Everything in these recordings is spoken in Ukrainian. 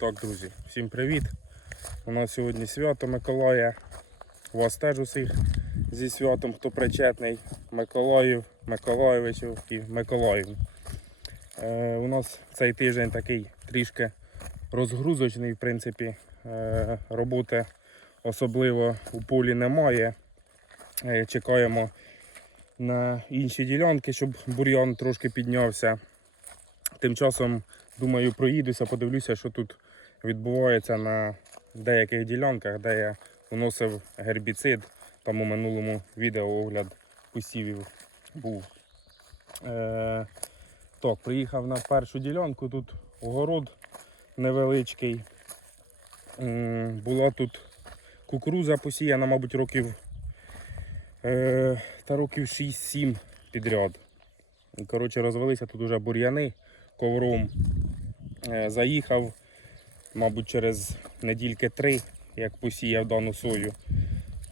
Так, друзі, всім привіт! У нас сьогодні свято Миколая. У вас теж усіх зі святом, хто причетний, Миколаїв, Миколаєвичів і Миколаїв. Е, у нас цей тиждень такий трішки розгрузочний, в принципі. Е, роботи особливо у полі немає. Е, чекаємо на інші ділянки, щоб бур'ян трошки піднявся. Тим часом, думаю, проїдуся, подивлюся, що тут відбувається на деяких ділянках, де я вносив гербіцид. Там у минулому відео огляд посівів був. Е, так, приїхав на першу ділянку, тут огород невеличкий. Була тут кукуруза посіяна, мабуть, років, е, та років 6-7 підряд. Коротше, розвелися тут уже бур'яни ковром. Е, Заїхав, мабуть, через недільки три, як посіяв дану сою.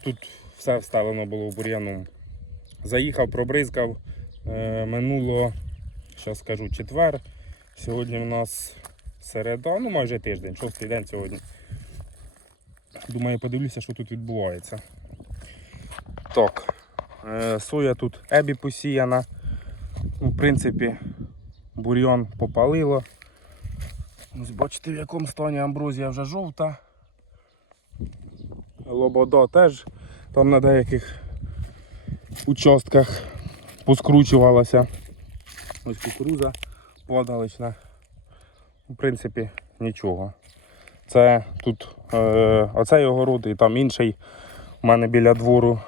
Тут все вставлено було бур'яном. Заїхав, пробризкав. Е, Минуло, зараз скажу, четвер. Сьогодні в нас середа, ну майже тиждень, шостий день сьогодні. Думаю, подивлюся, що тут відбувається. Так, е, соя тут ебі посіяна. В принципі, бур'ян попалило. Ось бачите, в якому стані амброзія вже жовта. Лобода теж там на деяких участках поскручувалася. Ось кукуруза падалична. В принципі, нічого. Це тут е, оцей огород і там інший у мене біля двору.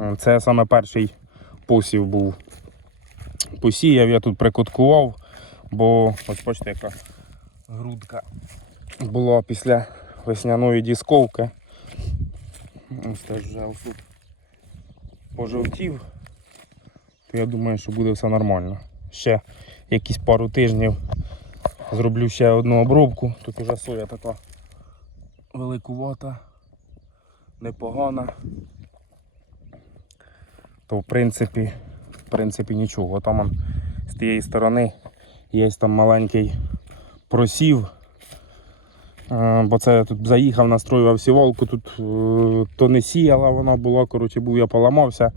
Е, Це саме перший посів був. Посіяв, я тут прикуткував, бо ось бачите, яка грудка була після весняної дісковки. Ось теж вже ось тут пожовтів. То я думаю, що буде все нормально. Ще якісь пару тижнів зроблю ще одну обробку. Тут уже соя така великувата, непогана. То в принципі, в принципі нічого. Там з тієї сторони є там маленький просів. Е, Бо це я тут заїхав, настроював сівалку, тут е, то не сіяла вона була, коротше, був я поламався.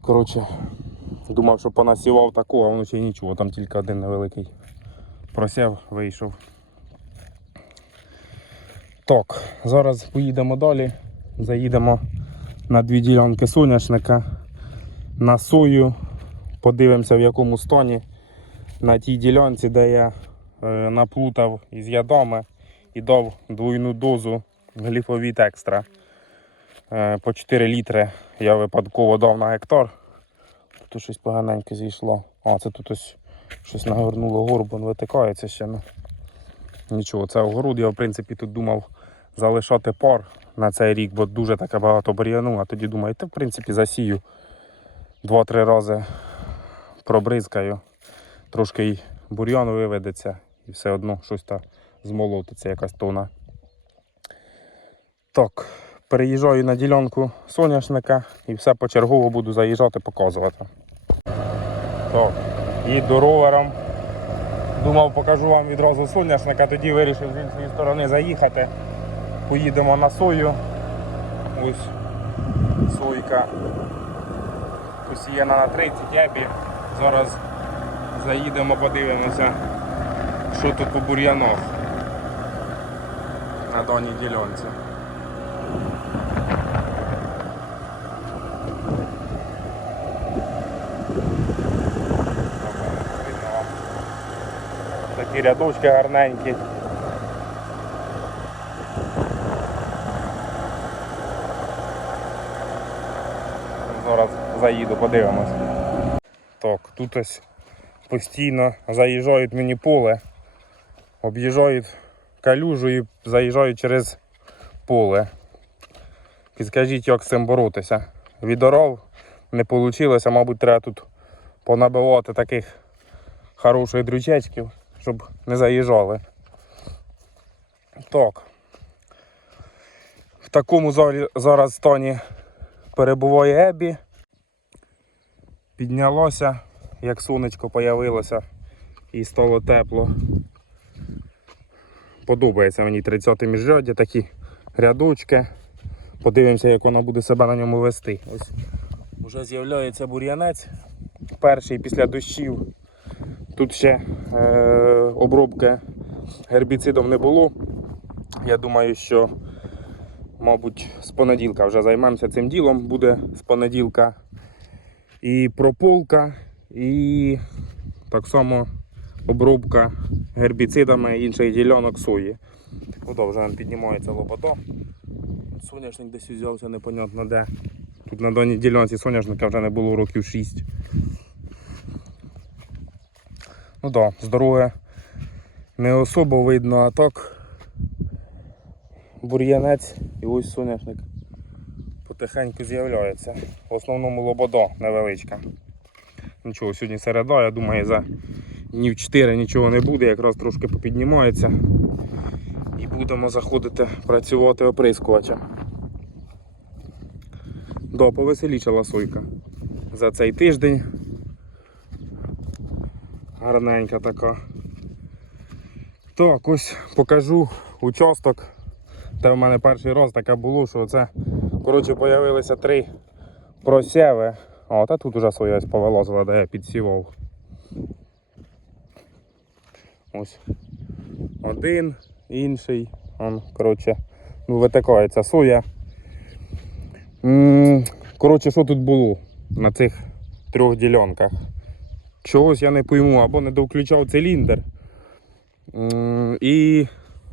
Коротше, думав, що понасівав такого, а воно ще нічого, там тільки один невеликий просів, вийшов. Так, зараз поїдемо далі. Заїдемо на дві ділянки соняшника, на сою, подивимося в якому стані. На тій ділянці, де я наплутав із ядами і дав двойну дозу гліфовіт екстра. Е, по 4 літри я випадково дав на гектар. Тут щось поганеньке зійшло. А, це тут ось щось нагорнуло горбу, витикається ще. Ну. Нічого, це огород. Я в принципі тут думав залишати пар на цей рік, бо дуже таке багато бур'яну, а тоді думаю, та в принципі засію 2-3 рази пробризкаю, трошки й бур'ян виведеться і все одно щось там змолотиться, якась тона. Так, переїжджаю на ділянку соняшника і все почергово буду заїжджати, показувати. Так, їду ровером. Думав, покажу вам відразу соняшника, тоді вирішив з іншої сторони заїхати. Поїдемо на сою. Ось сойка посіяна на 30 ябі. Зараз заїдемо, подивимося, що тут по бур'янах на даній ділянці. Такі рядочки гарненькі. Зараз заїду, подивимось. Так, тут ось постійно заїжджають мені поле, об'їжджають калюжу і заїжджають через поле. Підскажіть, як з цим боротися. Відоров не вийшло, мабуть, треба тут понабивати таких хороших дрючечків, щоб не заїжджали. Так. В такому зараз стані перебуває Ебі. Піднялося, як сонечко появилося і стало тепло. Подобається мені 30 міжряддя, такі рядочки. Подивимося, як вона буде себе на ньому вести. Ось вже з'являється бур'янець. Перший після дощів. Тут ще е, обробки гербіцидом не було. Я думаю, що, мабуть, з понеділка вже займемося цим ділом. Буде з понеділка і прополка, і так само обробка гербіцидами інших ділянок сої. Ото вже нам піднімається лободо. Соняшник десь взявся, непонятно де. Тут на даній ділянці соняшника вже не було років 6. Ну так, да, з дороги не особо видно, а так бур'янець і ось соняшник потихеньку з'являється. В основному лободо невеличка. Нічого, сьогодні середа, я думаю, за днів 4 нічого не буде, якраз трошки попіднімається. І будемо заходити працювати оприскувачем. Да, повеселічала сойка. За цей тиждень. Гарненька така. Так, ось покажу участок. Це в мене перший раз таке було, що це, коротше, появилися три просєви. О, та тут уже ось повилазила, де я підсівав. Ось. Один, інший. Он, коротше, ну, витикається соя. Коротше, що тут було на цих трьох ділянках? Чогось я не пойму, або не довключав циліндр. І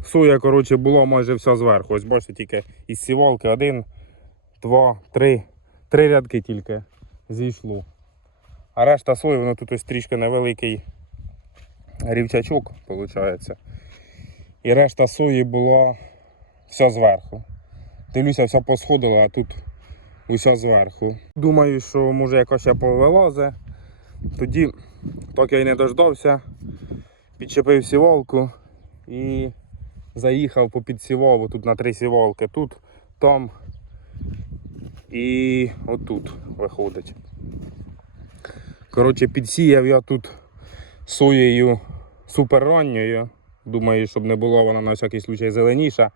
соя, коротше, була майже вся зверху. Ось бачите, тільки із сівалки один, два, три. Три рядки тільки зійшло. А решта сої, воно тут ось трішки невеликий рівчачок, виходить. І решта сої була вся зверху. Дивлюся, вся посходила, а тут уся зверху. Думаю, що може якось ще повилазе. Тоді, так я й не дождався, підчепив сівалку і заїхав по підсівову тут на три сівалки. Тут, там і отут виходить. Коротше, підсіяв я тут соєю суперранньою. Думаю, щоб не була вона на всякий случай зеленіша.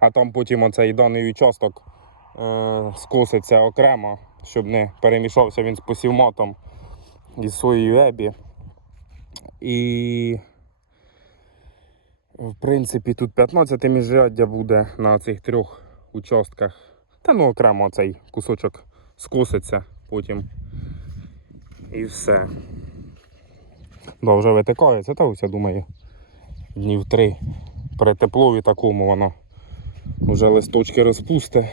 А там потім оцей даний участок е, скоситься окремо, щоб не перемішався він з посівматом із соєю ебі. І в принципі тут 15 міжряддя буде на цих трьох участках. Та ну окремо цей кусочок скоситься потім. І все. Да, вже витикається, та ось я думаю, днів три при теплові такому воно вже листочки розпусте.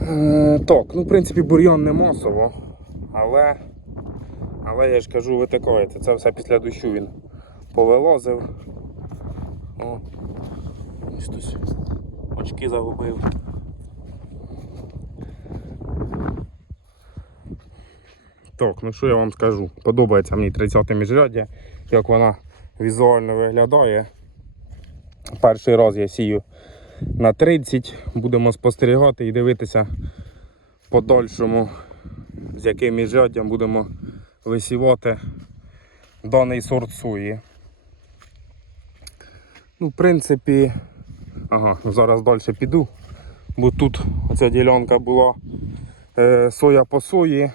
Е, так, ну в принципі бур'ян не масово, але, але я ж кажу, витикається. Це все після дощу він повилазив. О, ось хтось очки загубив. Так, ну що я вам скажу? Подобається мені 30 міжряддя, як вона візуально виглядає. Перший раз я сію на 30, будемо спостерігати і дивитися подальшому, з яким міжряддям будемо висівати даний сорт сої. Ну, в принципі, ага, ну, зараз далі піду, бо тут оця ділянка була е, соя по сої,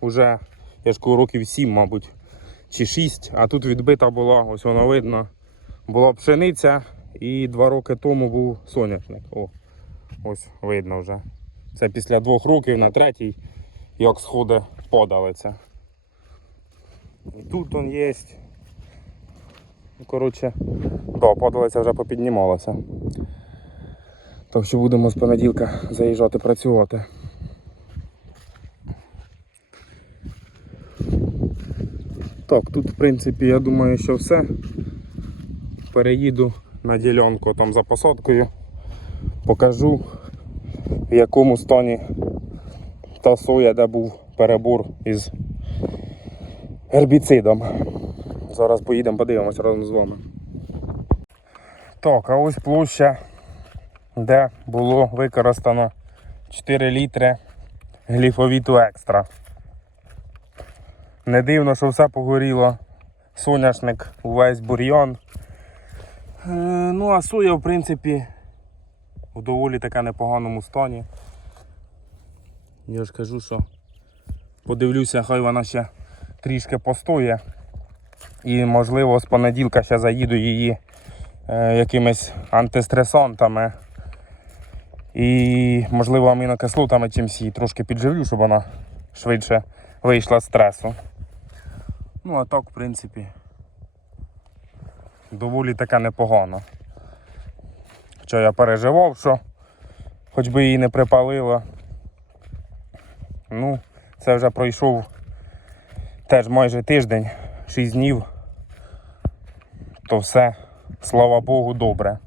уже я ж кажу, років 7, мабуть, чи 6, а тут відбита була, ось воно видно, була пшениця і два роки тому був соняшник. О, ось видно вже. Це після двох років на третій, як сходи подалиться. І тут он є. Ну, Коротше, да, подалиця вже попіднімалася. Так що будемо з понеділка заїжджати працювати. Так, тут в принципі я думаю, що все. Переїду на ділянку там за посадкою, покажу в якому стані та соя, де був перебор із гербіцидом. Зараз поїдемо, подивимося разом з вами. Так, а ось площа, де було використано 4 літри гліфовіту екстра. Не дивно, що все погоріло соняшник, увесь бур'ян. Е, ну, а соя, в принципі, в доволі таке непоганому стані. Я ж кажу, що подивлюся, хай вона ще трішки постоє. І можливо з понеділка ще заїду її е, якимись антистресантами. І можливо амінокислотами чимсь її трошки підживлю, щоб вона швидше вийшла з стресу. Ну а так, в принципі, доволі таке непогано. Хоча я переживав, що хоч би її не припалило. Ну, це вже пройшов теж майже тиждень, 6 днів. То все, слава Богу, добре.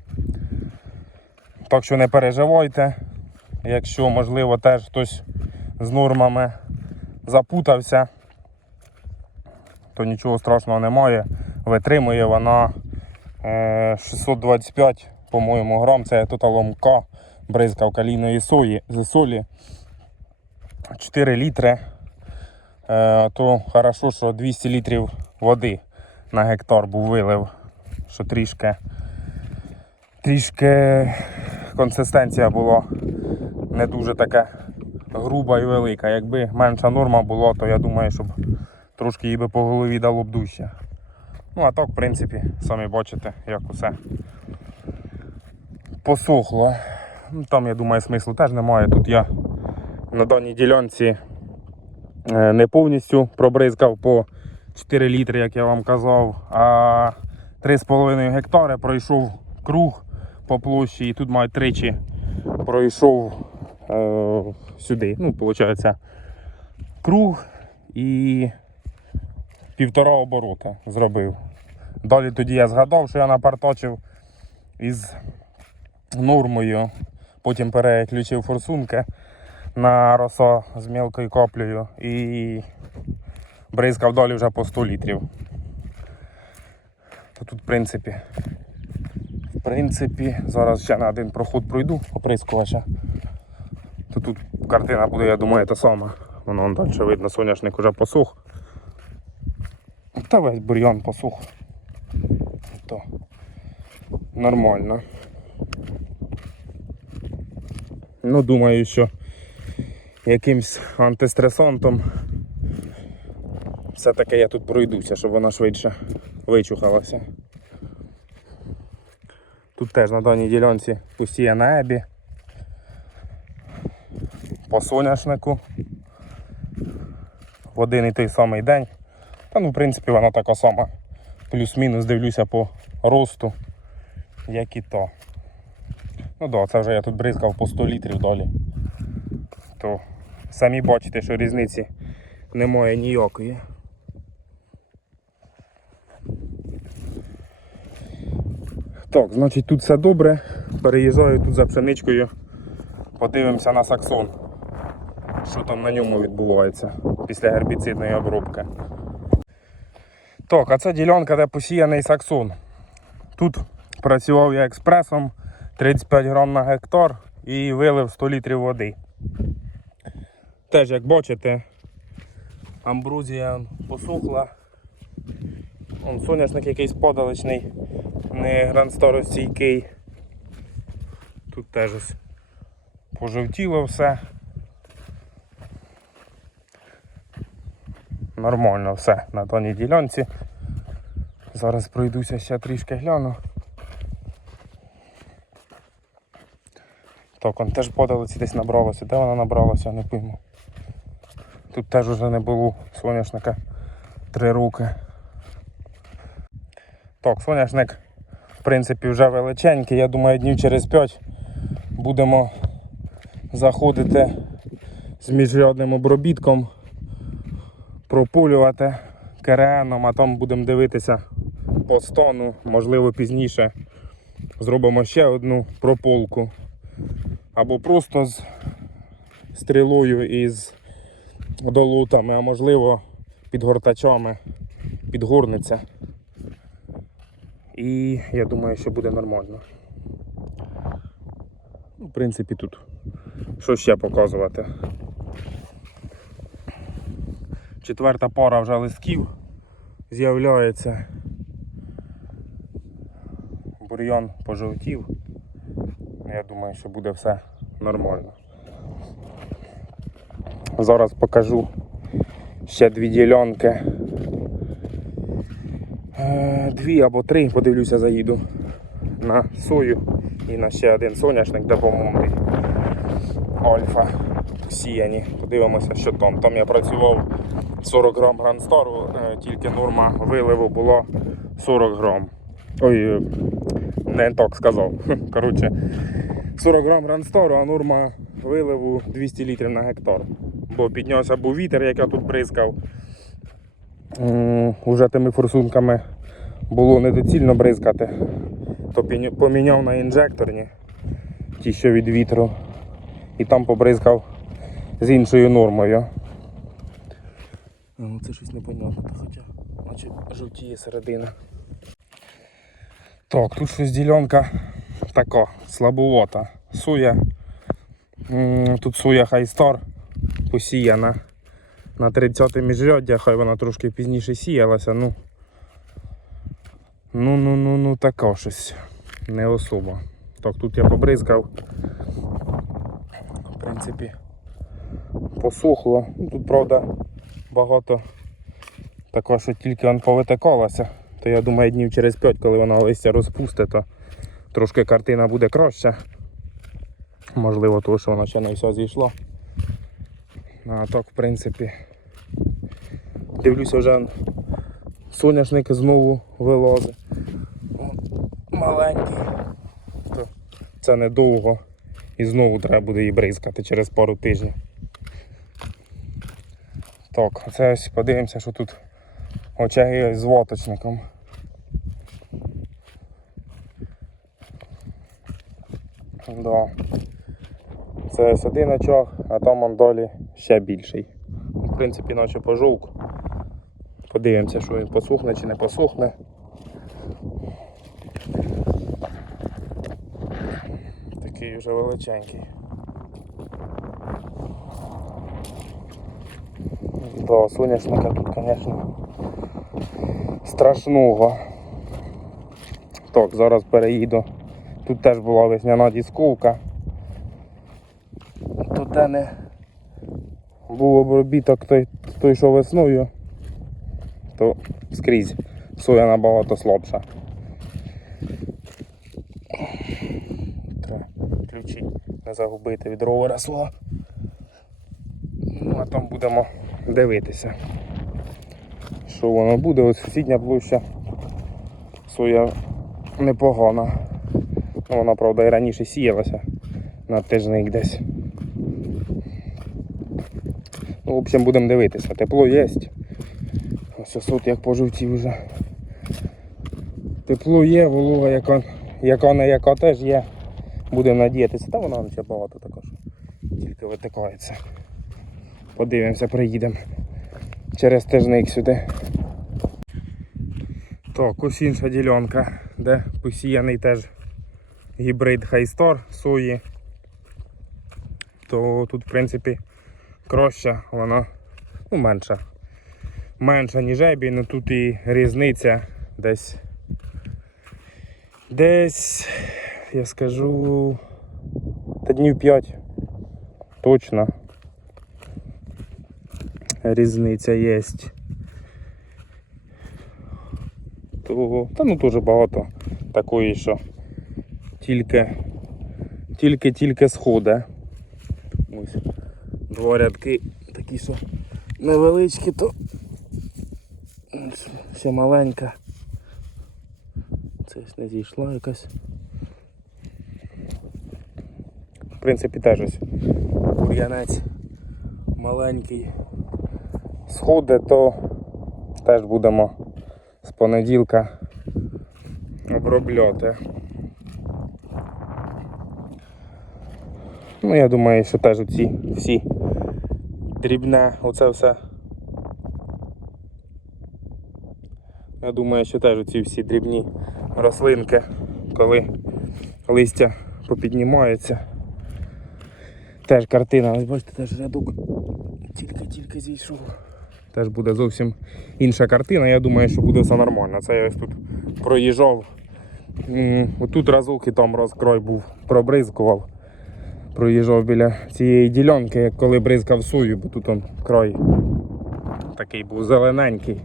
Так що не переживайте. Якщо, можливо, теж хтось з нормами запутався, то нічого страшного немає. Витримує вона е, 625, по-моєму, грам. Це тоталом К, бризка калійної сої, з солі. 4 літри. Е, то хорошо, що 200 літрів води на гектар був вилив, що трішки, трішки консистенція була не дуже така груба і велика. Якби менша норма була, то я думаю, щоб трошки їй би по голові дало б дужче. Ну а так, в принципі, самі бачите, як усе посохло. Ну, Там, я думаю, смислу теж немає. Тут я на даній ділянці е, не повністю пробризкав по 4 літри, як я вам казав, а 3,5 гектари пройшов круг по площі і тут маю тричі пройшов е, сюди. Ну, виходить, круг і півтора оборота зробив. Далі тоді я згадав, що я напарточив із нормою, потім переключив форсунки на росо з мілкою каплею і бризкав далі вже по 100 літрів. То тут, в принципі, в принципі, зараз ще на один проход пройду оприскувача. То тут картина буде, я думаю, та сама. Воно далі видно, соняшник уже посух. Та весь бур'ян посух. То нормально. Ну, думаю, що якимсь антистресантом все-таки я тут пройдуся, щоб вона швидше вичухалася. Тут теж на даній ділянці пустіє на ебі. По соняшнику. В один і той самий день. Та ну, в принципі, вона така сама. Плюс-мінус дивлюся по росту, як і то. Ну да, це вже я тут бризкав по 100 літрів далі. То самі бачите, що різниці немає ніякої. Так, значить тут все добре. Переїжджаю тут за пшеничкою. Подивимося на саксон. Що там на ньому відбувається після гербіцидної обробки. Так, а це ділянка, де посіяний саксон. Тут працював я експресом 35 грам на гектар і вилив 100 літрів води. Теж, як бачите, амбрузія посухла. Вон соняшник якийсь подалечний, не гранстаростійкий. Тут теж ось пожовтіло все. Нормально все на даній ділянці. Зараз пройдуся ще трішки гляну. Так, он теж подалиці десь набралося. Де вона набралася, не пойму. Тут теж уже не було соняшника три роки. Так, соняшник, в принципі, вже величенький. Я думаю, днів через 5 будемо заходити з міжрядним обробітком, прополювати кереном, а там будемо дивитися по стону, можливо, пізніше зробимо ще одну прополку. Або просто з стрілою із долутами, а можливо під гортачами підгорнеться. І я думаю, що буде нормально. Ну, В принципі, тут що ще показувати. Четверта пара вже листків з'являється. Бур'ян пожовтів. Я думаю, що буде все нормально. Зараз покажу ще дві ділянки. Е, Дві або три, подивлюся, заїду на сою і на ще один соняшник, де помогли. Альфа сіяні. Подивимося, що там. Там я працював 40 грам гранстару, е, тільки норма виливу була 40 грам. Ой, е, не так сказав. Коротше, 40 грам гранстару, а норма виливу 200 літрів на гектар. Бо піднявся був вітер, як я тут бризкав. Уже тими форсунками було недоцільно бризкати. То поміняв на інжекторні, ті, що від вітру, і там побризкав з іншою нормою. Ну, це щось непонятне, хоча наче жовтіє середина. Так, тут щось ділянка така, слабовата. Суя. Тут суя хайстар посіяна на 30 міжряддя, хай вона трошки пізніше сіялася, ну. Ну, ну, ну, ну, така щось. Не особа. Так, тут я побризкав. В принципі, посохло. Ну, Тут, правда, багато такого, що тільки он повитикалося. То я думаю, днів через 5, коли вона листя розпустить, то трошки картина буде краща. Можливо, тому що вона ще не все зійшла. А так, в принципі, дивлюся вже соняшник знову вилазить. Маленький. То це недовго. І знову треба буде її бризкати через пару тижнів. Так, це ось подивимося, що тут очаги з ваточником. Да. Це ось один очаг, а там он далі ще більший. В принципі, наче пожовк. Подивимося, що він посухне чи не посухне. Такий вже величенький. Да, соняшника тут, звісно, страшного. Так, зараз переїду. Тут теж була весняна дісковка. Тут не був обробіток той, той, що весною, то скрізь соя набагато слабша. Треба ключі не загубити від ровера свого. Ну а там будемо дивитися. Що воно буде, ось сусідня площа. Соя непогана. Вона, правда, і раніше сіялася на тижник десь. Ну, в общем, будемо дивитися. Тепло є. Ось ось як пожовтів вже. Тепло є, волога, яка, яка не яка теж є. Будемо надіятися. Та вона ще багато також. Тільки витикається. Подивимося, приїдемо через тижник сюди. Так, ось інша ділянка, де посіяний теж гібрид Хайстор сої. То тут, в принципі, краща, вона ну, менша. Менша, ніж ебі, але тут і різниця десь. Десь, я скажу, та днів 5. Точно. Різниця є. То, та ну дуже багато такої, що тільки тільки тільки сходи. Ось два рядки такі, що невеличкі, то ще маленька. Це ж не зійшла якась. В принципі, теж ось бур'янець маленький. Сходи, то теж будемо з понеділка обробляти. Ну, я думаю, що теж ці всі дрібне, оце все. Я думаю, що теж ці всі дрібні рослинки, коли листя попіднімаються. Теж картина, ось бачите, теж рядок тільки-тільки зійшов. Теж буде зовсім інша картина. Я думаю, що буде все нормально. Це я ось тут проїжджав. М, Отут разок і там розкрой був, пробризкував. Проїжджав біля цієї ділянки, як коли бризкав сою, бо тут он край такий був зелененький.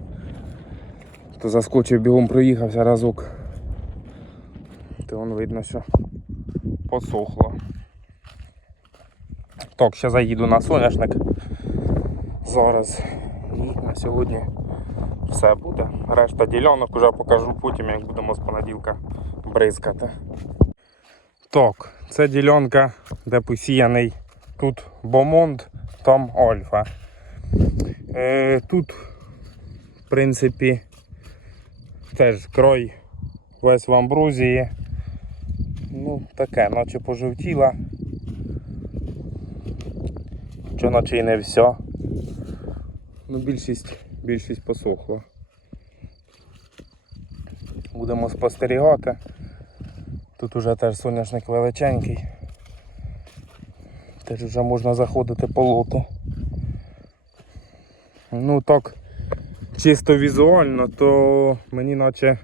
То заскочив бігом проїхався разок. То вон видно, що посохло. Так, ще заїду на соняшник. Зараз. І на сьогодні все буде. Решта ділянок вже покажу потім, як будемо з понеділка бризкати. Так, це ділянка, де посіяний тут Бомонд, там Ольфа. Е, тут, в принципі, теж крой весь в амбрузії. Ну, таке, наче пожовтіла. Що наче і не все. Ну, більшість, більшість посохла. Будемо спостерігати. Тут уже теж соняшник величенький. Теж вже можна заходити полоти. Ну так, чисто візуально, то мені наче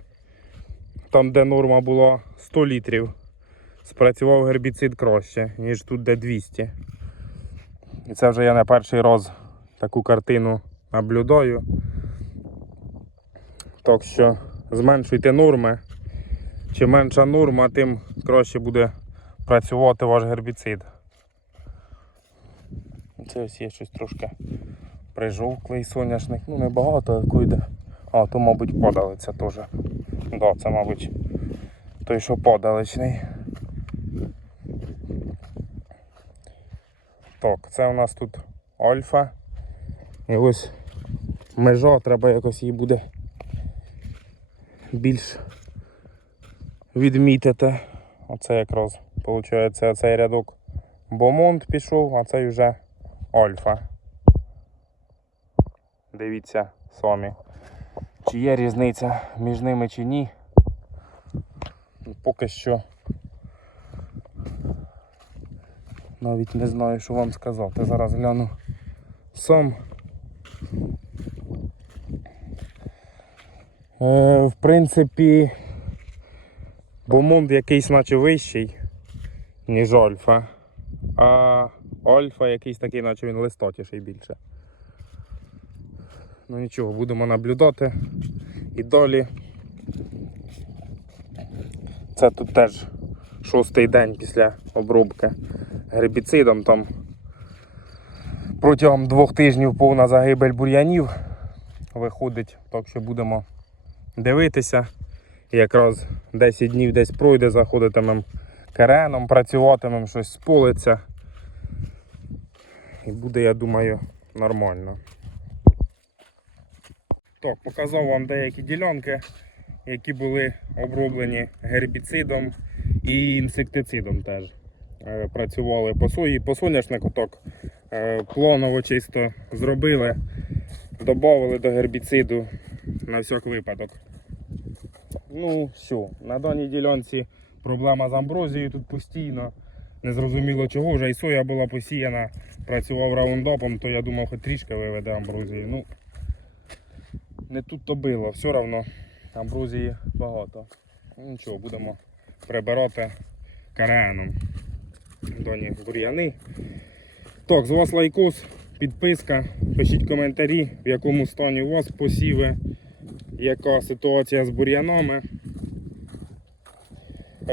там, де норма була 100 літрів, спрацював гербіцид краще, ніж тут де 200. І це вже я не перший раз таку картину наблюдаю. Так що зменшуйте норми. Чим менша норма, тим краще буде працювати ваш гербіцид. Це ось є щось трошки прижовклий соняшник. Ну небагато, а йде. А, то, мабуть, подалиця теж. Да, це, мабуть, той, що подаличний. Так, це у нас тут альфа. І ось межа, треба якось її буде більш відмітити. Оце якраз виходить цей рядок Бомонд пішов, а цей вже Альфа. Дивіться самі. Чи є різниця між ними чи ні. Поки що навіть не знаю, що вам сказати. Зараз гляну сам. Е, в принципі, Бомонд якийсь наче вищий, ніж Альфа. А Альфа якийсь такий, наче він листотіший більше. Ну нічого, будемо наблюдати. І далі. Це тут теж шостий день після обробки гербіцидом. Там протягом двох тижнів повна загибель бур'янів виходить, так що будемо дивитися. Якраз 10 днів десь пройде, заходитимем кереном, працюватимем, щось сполиться. І буде, я думаю, нормально. Так, показав вам деякі ділянки, які були оброблені гербіцидом і інсектицидом теж. Е, Працювали по сої, по соняшнику так е, планово чисто зробили, додали до гербіциду на всяк випадок. Ну, що, на даній ділянці проблема з амброзією тут постійно. Незрозуміло чого, вже і соя була посіяна, працював раундапом, то я думав, хоч трішки виведе амброзії. Ну, не тут то било, все одно амброзії багато. Нічого, будемо прибирати кареаном дані бур'яни. Так, з вас лайкос, підписка, пишіть коментарі, в якому стані у вас посіви, яка ситуація з бур'янами.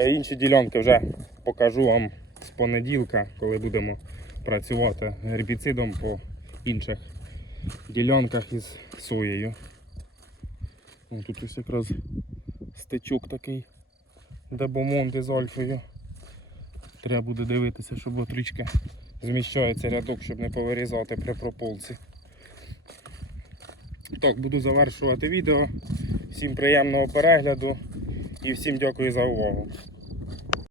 Інші ділянки вже покажу вам з понеділка, коли будемо працювати гербіцидом по інших ділянках із соєю. О, тут ось якраз стечок такий, де бомонд із альфою. Треба буде дивитися, щоб от трішки зміщається рядок, щоб не повирізати при прополці. Так, буду завершувати відео. Всім приємного перегляду і всім дякую за увагу.